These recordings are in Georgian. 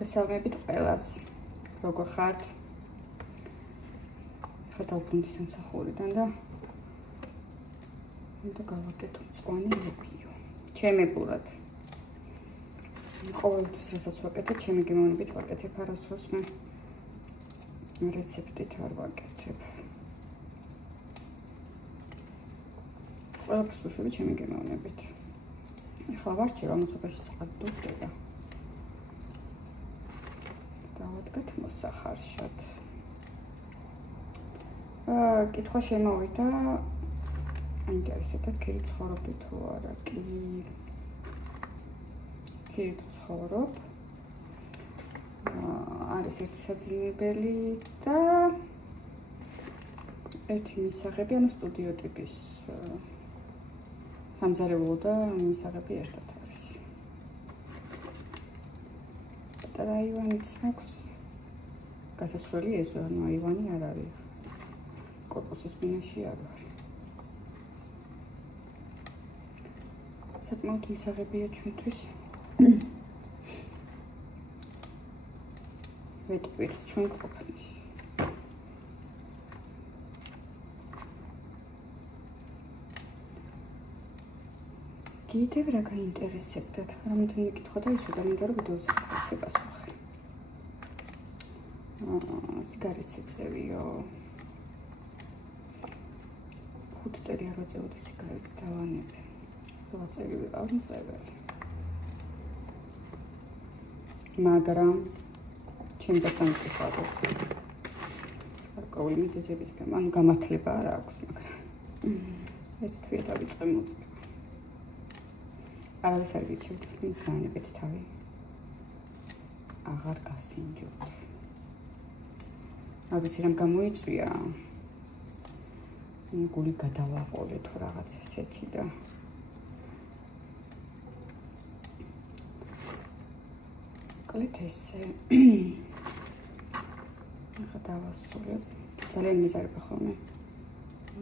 მოგესალმებით ყველას. Როგორ ხართ? ხა დავბრუნდი სამსახურიდან და უნდა გავაკეთო მწვანე ლობიო. ჩემებურად. ყოველთვის რასაც ვაკეთებ, ჩემი გემოვნებით ვაკეთებ, არასდროს მე რეცეპტით არ ვაკეთებ. ყველაფერს ვუშვები ჩემი გემოვნებით. ეხლა ვარჩევ ამასობაში წყალდუხდება. დავადგათ მოსახარშად. კითხვა შემოვიდა. აინტერესებდათ, ქირით ცხოვრობდი თუ არა? კი. ქირით ცხოვრობ. არის ერთი საძინებელი და ერთი მისაღები, ანუ სტუდიო ტიპის სამზარეულო და მისაღები ერთად არის. პატარა აივანიც მაქვს. გასასვლელი ეზო, ანუ აივანი არ არის. კორპუსის ბინაში არ ვარ. საკმაოდ მისაღებია ჩვენთვის. ვეტყვით ჩვენ ყოფნის. კიდევ რა გაინტერესებდათ? რამდენი კითხვა და ის უნდა მინდა რომ ვიდეოზე ხარცე გასვახე. სიგარეტს ეწევიო. 5 წელი არ ვაწევდი სიგარეტს დავანებე. 8 წელი ვიყავ მწეველი. მაგრამ ჩემ დასამტკიცებლად გარკვეული მიზეზების გამო, ანუ გამართლება არ აქვს, მაგრამ ეს თვია დავიწყე მოწება. არავის არ გიჩვენებთ, მის განებით თავი აღარ გასინჯოთ. არ ვიცი რამ გამოიწვია. გული გადავაყოლე თუ რაღაც ესეთი და კლეთ ესე. ახლა დავასრულებ. ძალიან მიზარება ხოლმე.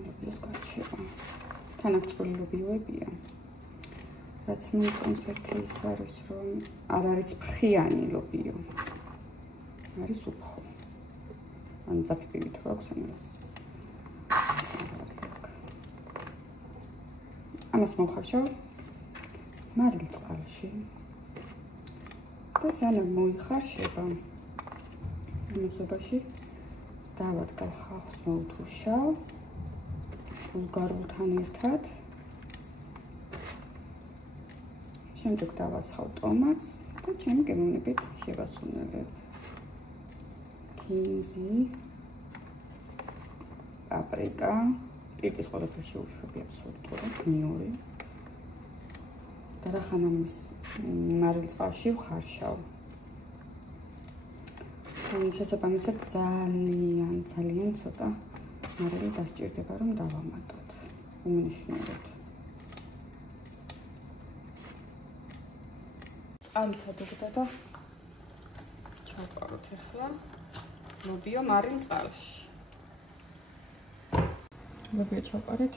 ლობიოს გარჩევა. თანახმწვრილი ლობიოებია. რაც მომწონს ერთი ის არის, რომ არ არის ფხიანი ლობიო. არის უფხო. ან ძაფიპივით რო აქვს ამას. ამას მოვხარშავ მარილწყალში. და სანამ მოიხარშება ამასობაში დავადგავ ხალხს მოვთუშავ ბულგარულთან ერთად. შემდეგ დავასხავ ტომატს და ჩემი გემოვნებით შევასუნელებ. კინზი, პაპრიკა, პირის ყველაფერს შევუშვები აბსოლუტურად, ნიორი. და რახანამ ის მარილწყალში ვხარშავ. შესაბამისად ძალიან ცოტა მარილი დასჭირდება, რომ დავამატოთ. უმნიშვნელოდ. წყალიც ადუღდა და ჩავყაროთ ახლა ლობიო მარილწყალში. ლობიო ჩავყარეთ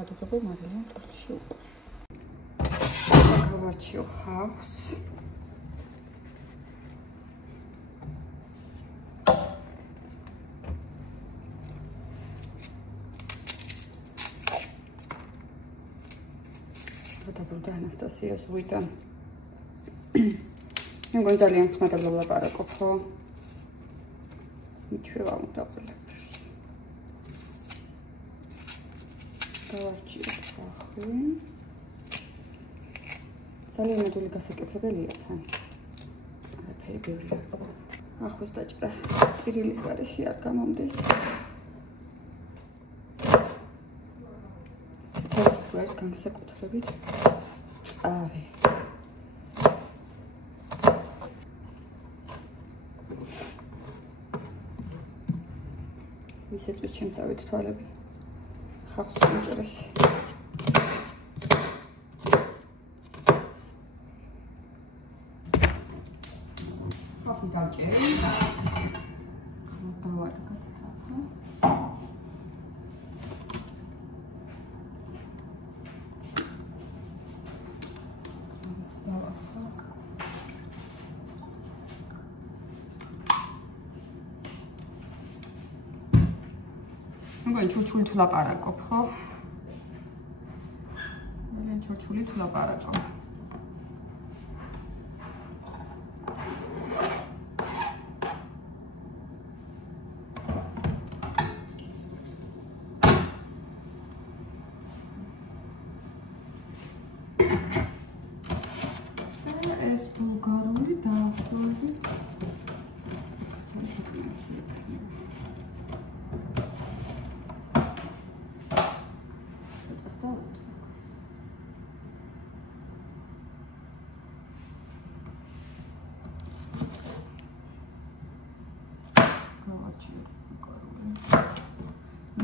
ადუღებულ მარილიან წყალში უკვე. გავარჩიო ხავსს. გადაბრუნდა ანასტასიას ვიდან. მე მგონი ძალიან ხმადა ვლაპარაკობ, ხო? მიჩვევა უნდა ყველაფერს. გავარჩიო ხავსი. ძალიან ადვილი გასაკეთებელია თან. არაფერი ბევრი რა. ახლოს დაჭრა. პირილის გარეშე არ გამომდეს. ეს განსაკუთრებით წარე. ისეწვის შემწავით თვალები. ხალხს უჭერეს. ხალხი დამჭერეს. დავადგათ ახლა. მეგონი ჩურჩული თუ ლაპარაკობ, ხო? მე ჩურჩული თუ ლაპარაკობ. ეს ბულგარული დაახლოებით 10 საათი იქნება.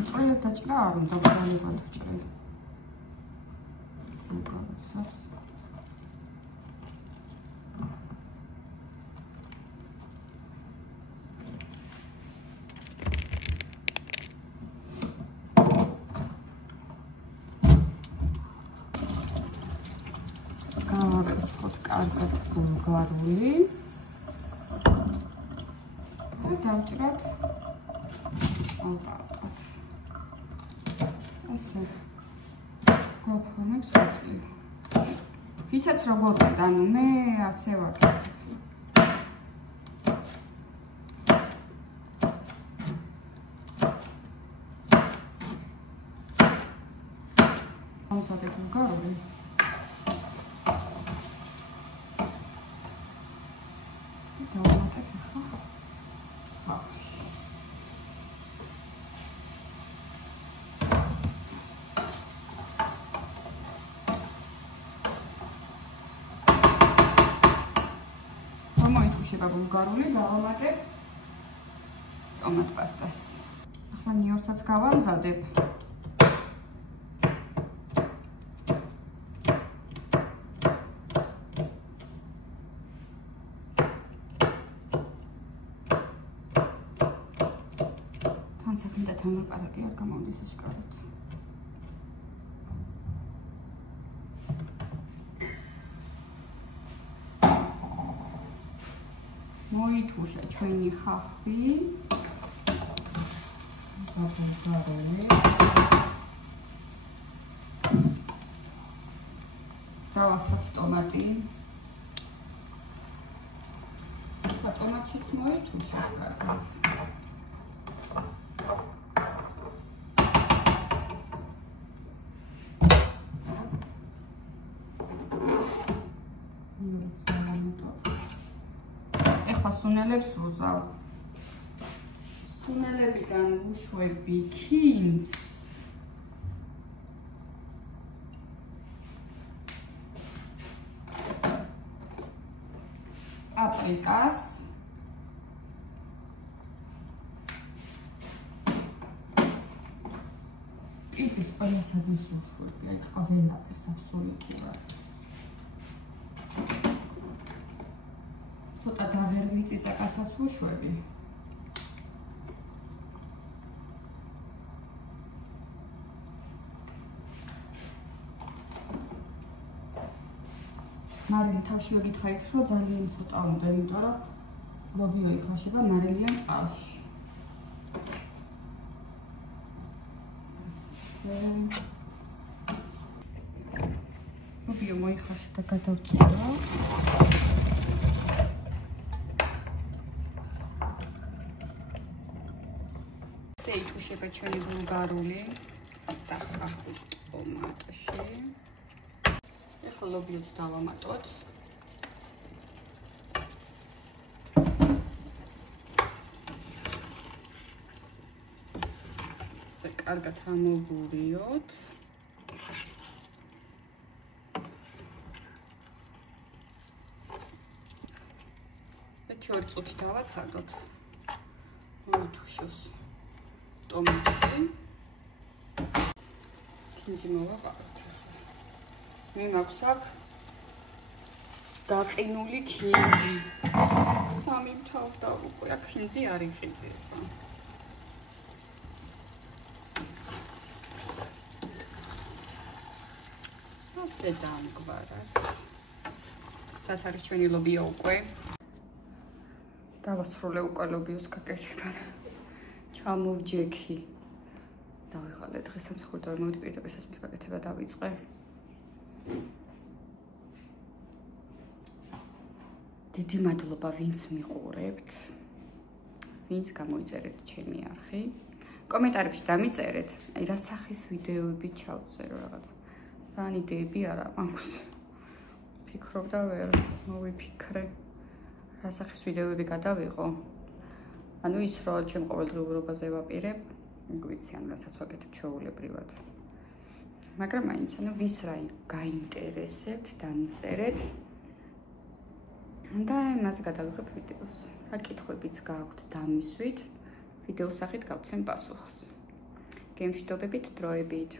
წვრილად დაჭრა არ უნდა ბალებად ვჭრე. უკავაცაც. გავაკეთოთ კარგად ბულგარული. და დავჭრათ ალყავთ. ასე გვაფორმებს უწლი. ვისაც როგორ ვარ, ანუ მე ასე ვაკეთებ. ამსადე ბულგარული. მოითუშება ბულგარული, გავამატებ ტომატ პასტას. ახლა ნიორსაც გავამზადებ. თან საქმე და თან ლაპარაკი არ გამოვიდეს აშკარად. მოითუშა ჩვენი ხახვი. ბულგარული. დავასხათ ტომატი. ახლა ტომატშიც მოითუშა კარგად. სუნელებს ვუზავ. სუნელებიდან ვუშვები ქინძს. პაპრიკას. პიპის ყველასათვის ვუშვები, აი ყველაფერს აბსოლუტურად. ცოტა დაღერილი წიწაკასაც ვუშვები. მარილი თავში ვეკითხარით, რომ ძალიან ცოტა უნდა, იმიტომ რომ ლობიო იხაშება მარილიან წყალში. ლობიო მოიხაშა და გადავწუდა. ითუშება ჩვენი ბულგარული და ხახვი ტომატში. ეხლა ლობიოც დავამატოთ. ესე კარგად ამოვურიოთ. მე 2 წუთი დავაცადოთ. მოითუშოს ტომატი. ქინძი მოვაყაროთ ესე. მე მაქვს აქ გაყინული ქინძი. ამიმთავდა უკვე აქ ქინძი არ იყიდება. ასე დამგვარად. სად არის ჩვენი ლობიო უკვე? დავასრულე უკვე ლობიოს გაკეთება. ჩამოვჯექი დავიღალე დღეს სამსახურიდან მოვიდპირდები, საჭმის გაკეთება დავიწყე. დიდი მადლობა, ვინც მიყურებთ, ვინც გამოიწერეთ ჩემი არხი. კომენტარებში დამიწერეთ, აი რა სახის ვიდეოები ჩავწერო რაღაც. რან იდეები არა მაქვს. ფიქრობ და ვერ მოვიფიქრე. რა სახის ვიდეოები გადავიღო. ანუ ის რომ ჩემ ყოველდღიურობაზე ვაპირებ, გვიცი ან რასაც ვაკეთებ ჩვეულებრივად. მაგრამ მაინც ანუ ვის რა გაინტერესებთ, დამიწერეთ. და მას გადავიღებ ვიდეოს. რა კითხვებიც გააქვთ, დამისვით, ვიდეოს სახით გავცემ პასუხს. გემშვიდობებით დროებით.